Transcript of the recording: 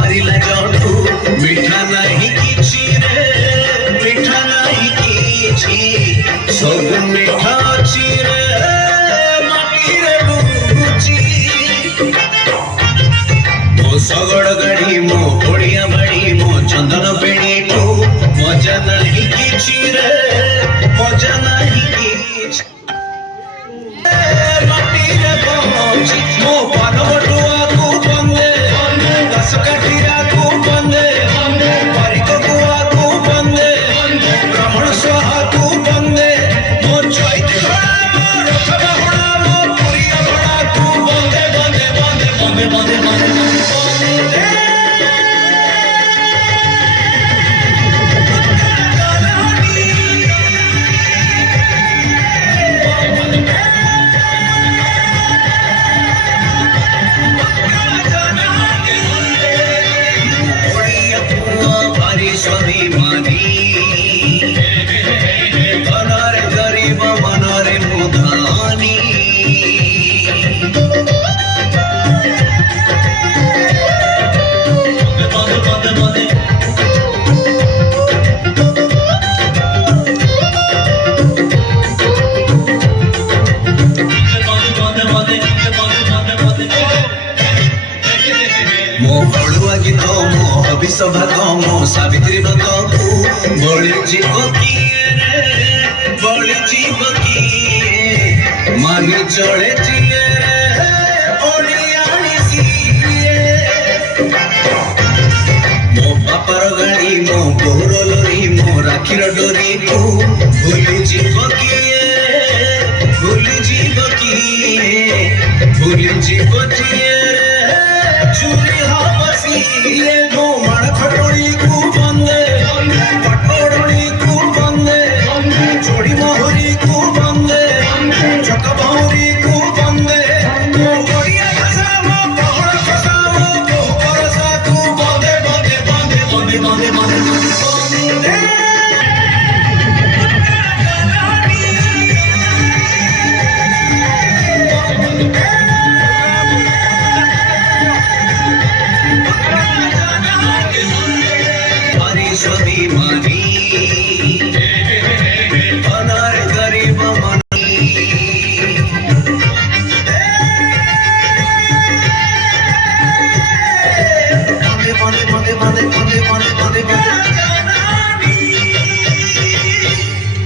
मारिला जठू मिठा नहीं किछि रे मिठा नहीं किछि सब मिठा अछि रे माटी रे डुबुछि मो सगड़ गाड़ी मो ओडिया बाड़ी मो चंदन पेड़ी को मजा नहीं किछि रे मजा नहीं किछि माटी रे पहुंची मो पान बटुआ को बंदे दस काठिया को बंदे परिक गुआ को बंदे ब्राह्मण स्वाहा को बंदे मो चैत घोड़ा मो रथ बाहुड़ा मो पुरिया घोड़ा को बंदे बंदे बंदे बंदे बंदे बंदे स्वाभिमानी मनरे गरीब मनरे मुधानी मो बड़ुआ गीत मो हबिष भाग मो सावित्री व्रत को बड़ी जीव किए रे बड़ी जीव किए मानी चले जिए रे ओडियानी सिए मो बापर गाड़ी मो बोर लोरी मो राखीर डोरी को भूली जीव किए भूली जीव किए भूली जीव जिए चूरी हापसी ये गो मण खटोड़ी को बंदे पटोड़ी को बंदे चोड़ी मोहरी को बंदे चक बाहुरी को बंदे गोड़िया खसा मो पहड़ खसा मो परसा को बंदे बंदे बंदे बंदे बंदे बंदे बंदे स्वाभिमानी